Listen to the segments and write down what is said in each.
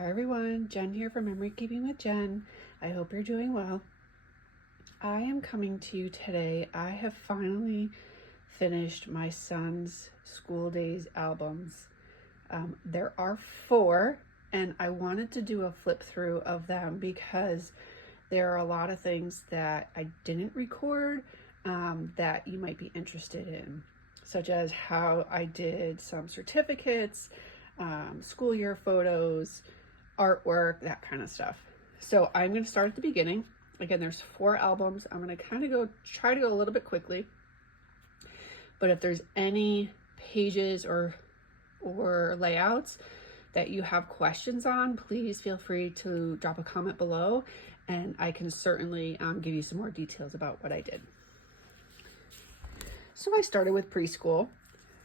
Hi everyone, Jen here from Memory Keeping with Jen. I hope you're doing well. I am coming to you today. I have finally finished my son's school days albums. There are 4, and I wanted to do a flip through of them because there are a lot of things that I didn't record that you might be interested in, such as how I did some certificates, school year photos, artwork, that kind of stuff. So I'm going to start at the beginning. Again, there's 4 albums. I'm going to kind of try to go a little bit quickly. But if there's any pages or layouts that you have questions on, please feel free to drop a comment below, and I can certainly give you some more details about what I did. So I started with preschool,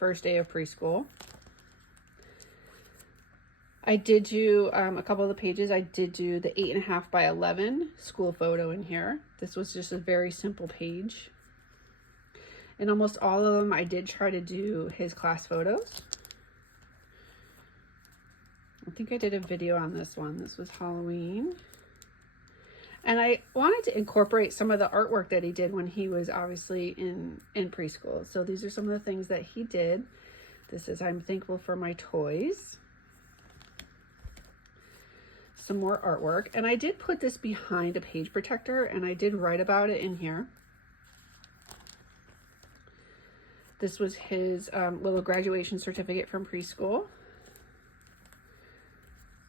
first day of preschool. I did do a couple of the pages. I did do the 8.5 by 11 school photo in here. This was just a very simple page. In almost all of them, I did try to do his class photos. I think I did a video on this one. This was Halloween. And I wanted to incorporate some of the artwork that he did when he was obviously in preschool. So these are some of the things that he did. This is I'm thankful for my toys. Some more artwork, and I did put this behind a page protector, and I did write about it in here. This was his little graduation certificate from preschool.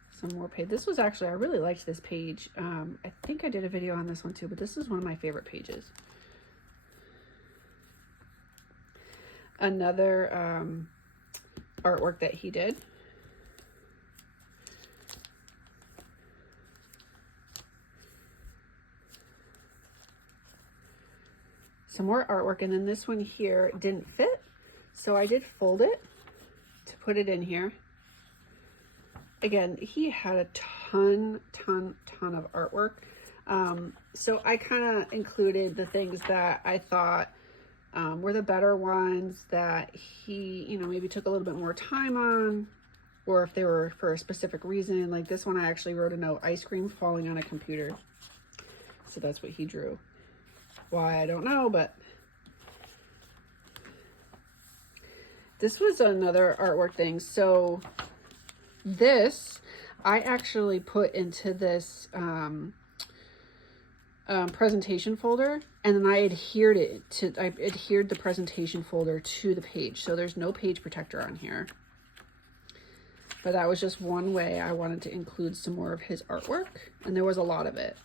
Some more page. This was actually, I really liked this page. I think I did a video on this one too, but this is one of my favorite pages. Another artwork that he did. Some more artwork, and then this one here didn't fit, so I did fold it to put it in here. Again, he had a ton of artwork, so I kind of included the things that I thought were the better ones that he, maybe took a little bit more time on, or if they were for a specific reason. Like this one, I actually wrote a note: ice cream falling on a computer. So that's what he drew. Why, I don't know, but this was another artwork thing. So this, I actually put into this presentation folder, and then I adhered the presentation folder to the page. So there's no page protector on here. But that was just one way I wanted to include some more of his artwork, and there was a lot of it.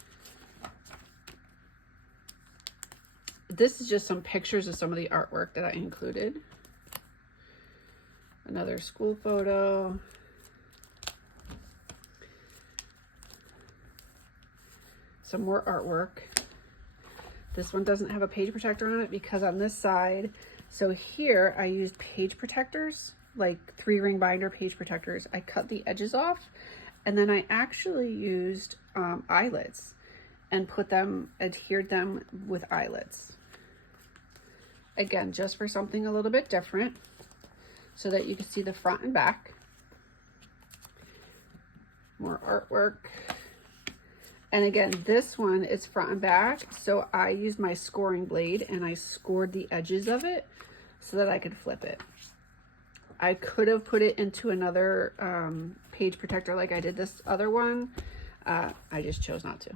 This is just some pictures of some of the artwork that I included. Another school photo. Some more artwork. This one doesn't have a page protector on it because on this side, so here I used page protectors, like 3-ring binder page protectors. I cut the edges off, and then I actually used eyelets and adhered them with eyelets. Again, just for something a little bit different so that you can see the front and back. More artwork. And again, this one is front and back, so I used my scoring blade and I scored the edges of it so that I could flip it. I could have put it into another page protector like I did this other one. I just chose not to.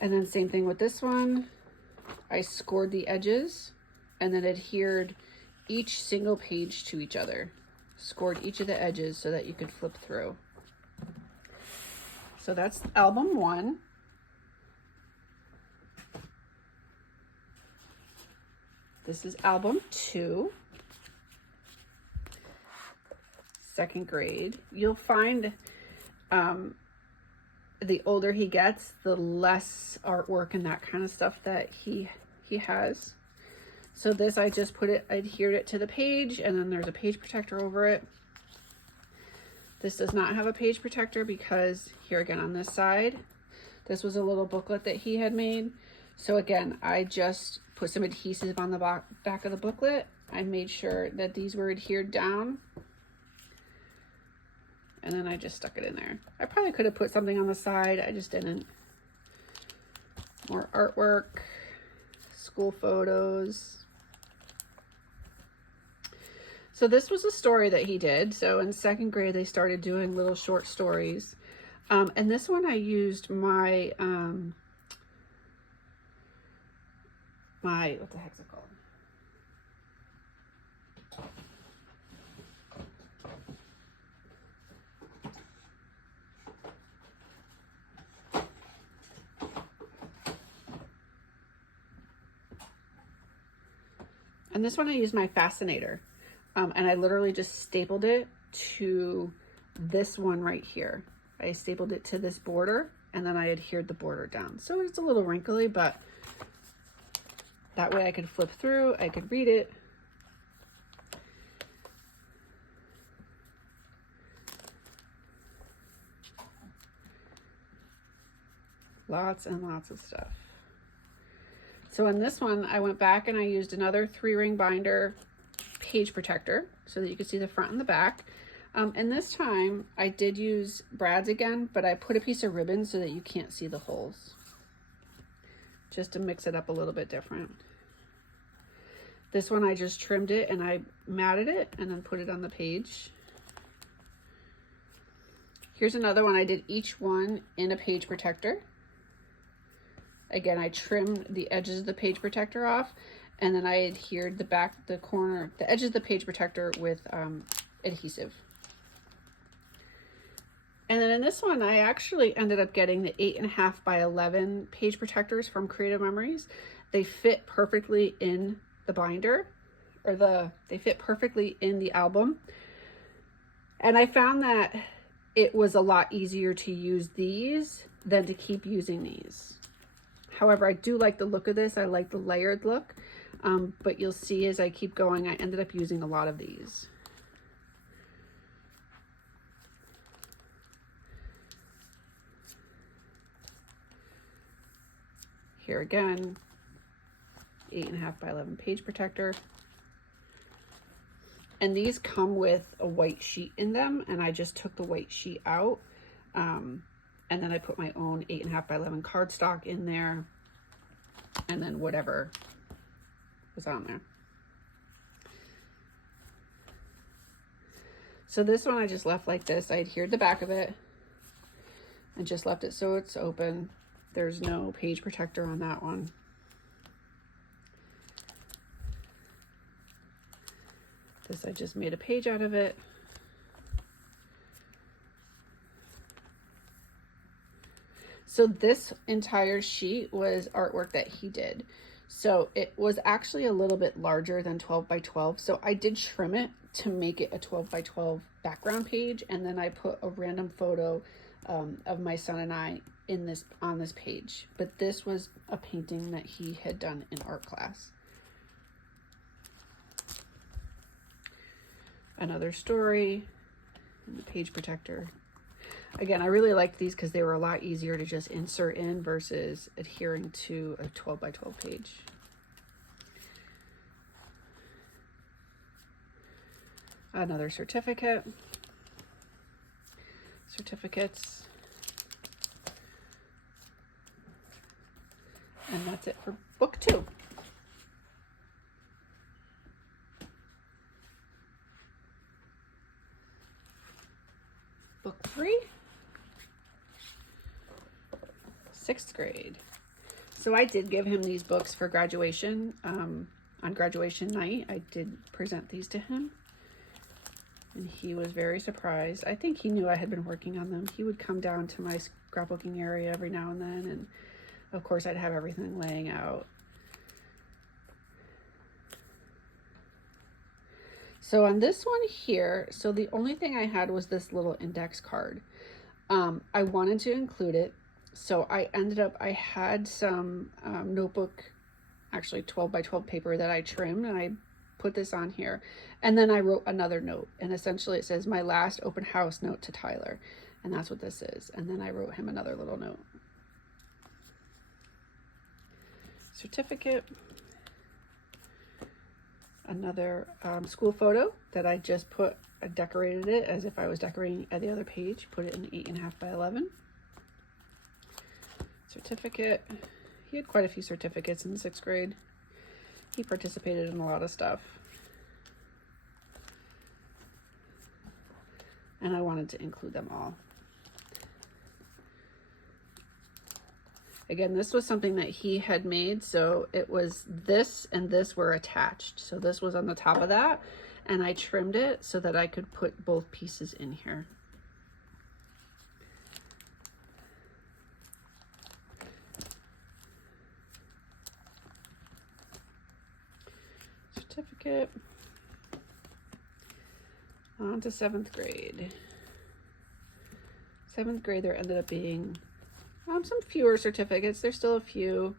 And then same thing with this one. I scored the edges and then adhered each single page to each other. Scored each of the edges so that you could flip through. So that's album 1. This is album 2. 2nd grade. You'll find the older he gets, the less artwork and that kind of stuff that he has. So this, I just adhered it to the page, and then there's a page protector over it. This does not have a page protector because here again on this side, this was a little booklet that he had made. So again, I just put some adhesive on the back of the booklet. I made sure that these were adhered down and then I just stuck it in there. I probably could have put something on the side. I just didn't. More artwork, school photos. So this was a story that he did. So in 2nd grade, they started doing little short stories. And this one I used my, what the heck's it called? And this one I used my fascinator. And I literally just stapled it to this one right here. I stapled it to this border, and then I adhered the border down. So it's a little wrinkly, but that way I could flip through, I could read it. Lots and lots of stuff. So in this one, I went back and I used another 3-ring binder page protector so that you could see the front and the back. And this time I did use brads again, but I put a piece of ribbon so that you can't see the holes, just to mix it up a little bit different. This one I just trimmed it and I matted it and then put it on the page. Here's another one. I did each one in a page protector. Again, I trimmed the edges of the page protector off, and then I adhered the edges of the page protector with adhesive. And then in this one, I actually ended up getting the 8.5 by 11 page protectors from Creative Memories. They fit perfectly in the binder, or they fit perfectly in the album. And I found that it was a lot easier to use these than to keep using these. However, I do like the look of this. I like the layered look, but you'll see as I keep going, I ended up using a lot of these. Here again, 8.5 by 11 page protector. And these come with a white sheet in them, and I just took the white sheet out. And then I put my own 8.5 by 11 cardstock in there, and then whatever was on there. So this one I just left like this. I adhered the back of it and just left it so it's open. There's no page protector on that one. This I just made a page out of it. So this entire sheet was artwork that he did. So it was actually a little bit larger than 12 by 12. So I did trim it to make it a 12 by 12 background page. And then I put a random photo of my son and I on this page. But this was a painting that he had done in art class. Another story, and the page protector. Again, I really liked these because they were a lot easier to just insert in versus adhering to a 12 by 12 page. Another certificates. And that's it for book 2. Book 3. 6th grade. So I did give him these books for graduation. On graduation night, I did present these to him. And he was very surprised. I think he knew I had been working on them. He would come down to my scrapbooking area every now and then. And of course, I'd have everything laying out. So on this one here, so the only thing I had was this little index card. I wanted to include it. So I had some notebook, actually 12 by 12 paper that I trimmed, and I put this on here. And then I wrote another note, and essentially it says, "My last open house note to Tyler." And that's what this is. And then I wrote him another little note. Certificate. another school photo that I just I decorated it as if I was decorating at the other page. Put it in 8.5 by 11. Certificate. He had quite a few certificates in 6th grade. He participated in a lot of stuff. And I wanted to include them all. Again, this was something that he had made, so it was this and this were attached. So this was on the top of that, and I trimmed it so that I could put both pieces in here. Certificate. On to 7th grade. 7th grade, there ended up being some fewer certificates. There's still a few.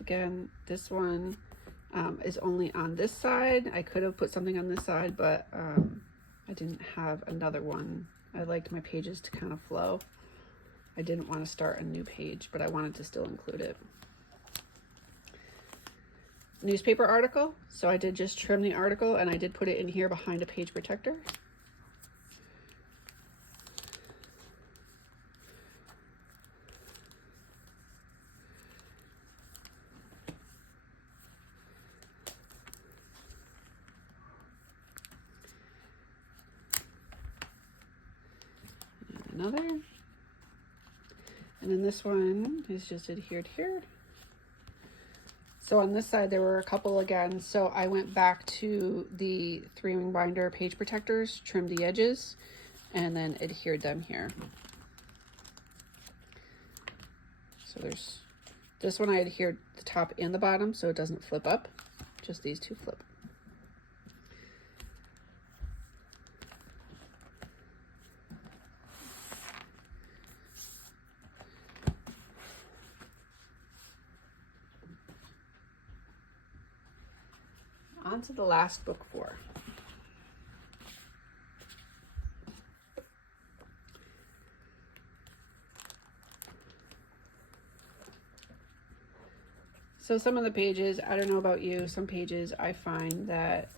Again, this one is only on this side. I could have put something on this side, but I didn't have another one. I liked my pages to kind of flow. I didn't want to start a new page, but I wanted to still include it. Newspaper article. So I did just trim the article, and I did put it in here behind a page protector. Another, and then this one is just adhered here. So on this side there were a couple again, so I went back to the 3-ring binder page protectors, trimmed the edges, and then adhered them here. So there's this one, I adhered the top and the bottom so it doesn't flip up, just these two flip. On to the last book 4. So some of the pages, I don't know about you, some pages I find that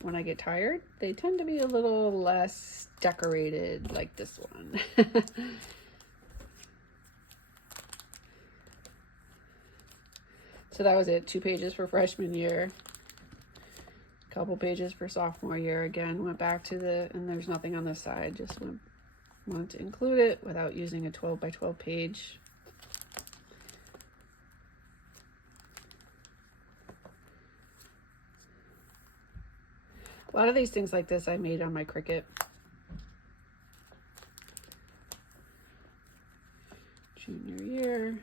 when I get tired, they tend to be a little less decorated, like this one. So that was it, 2 pages for freshman year, a couple pages for sophomore year. Again, went back to and there's nothing on this side, just wanted to include it without using a 12 by 12 page. A lot of these things like this I made on my Cricut. Junior year.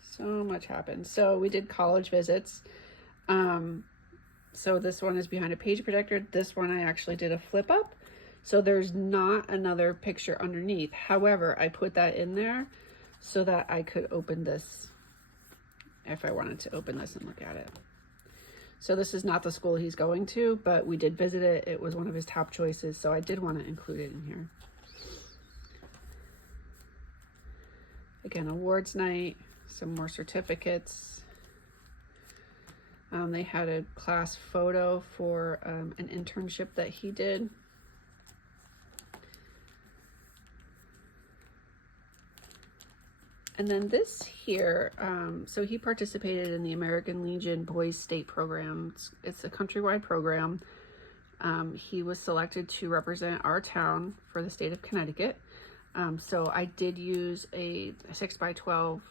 So much happened. So we did college visits. So this one is behind a page protector. This one I actually did a flip up. So there's not another picture underneath. However, I put that in there so that I could open this if I wanted to open this and look at it. So this is not the school he's going to, but we did visit it. It was one of his top choices, so I did want to include it in here. Again, awards night. Some more certificates. They had a class photo for an internship that he did. And then this here, so he participated in the American Legion Boys State Program. It's a countrywide program. He was selected to represent our town for the state of Connecticut. So I did use a 6 by 12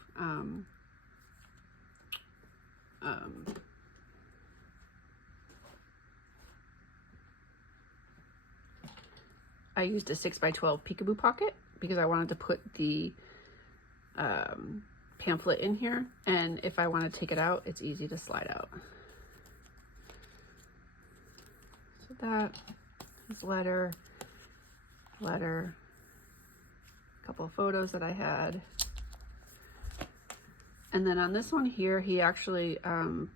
I used a 6 by 12 peekaboo pocket because I wanted to put the pamphlet in here, and if I want to take it out, it's easy to slide out. So that is letter, a couple of photos that I had. And then on this one here, he actually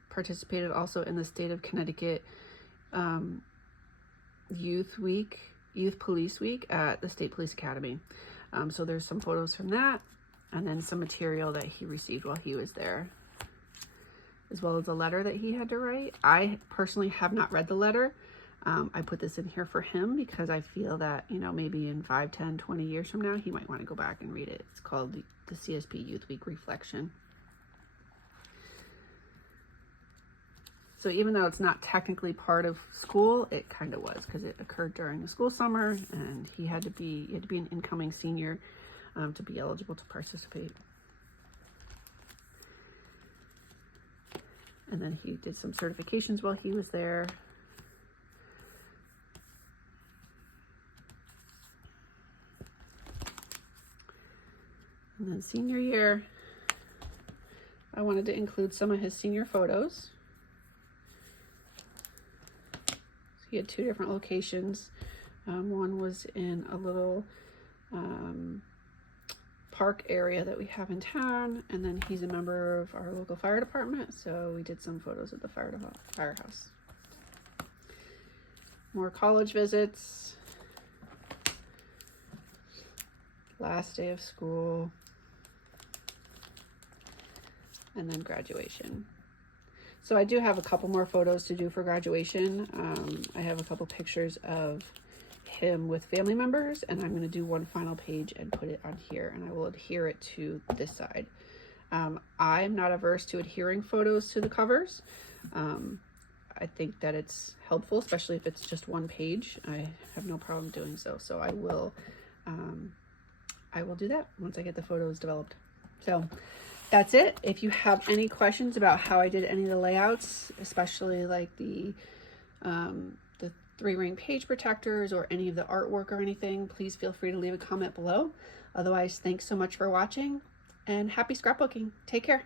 participated also in the state of Connecticut Youth Police Week at the State Police Academy. So there's some photos from that. and then some material that he received while he was there, as well as a letter that he had to write. I personally have not read the letter. I put this in here for him because I feel that, you know, maybe in 5, 10, 20 years from now, he might want to go back and read it. It's called the CSP Youth Week Reflection. So even though it's not technically part of school, it kind of was, because it occurred during the school summer, and he had to be an incoming senior to be eligible to participate. And then he did some certifications while he was there. And then senior year, I wanted to include some of his senior photos. So he had 2 different locations. One was in a little park area that we have in town, and then he's a member of our local fire department, so we did some photos at the firehouse. More college visits. Last day of school. And then graduation. So I do have a couple more photos to do for graduation. I have a couple pictures of him with family members, and I'm going to do one final page and put it on here, and I will adhere it to this side. I'm not averse to adhering photos to the covers. I think that it's helpful, especially if it's just one page. I have no problem doing so. So I will do that once I get the photos developed. So that's it. If you have any questions about how I did any of the layouts, especially like the 3-ring page protectors or any of the artwork or anything, please feel free to leave a comment below. Otherwise, thanks so much for watching, and happy scrapbooking. Take care.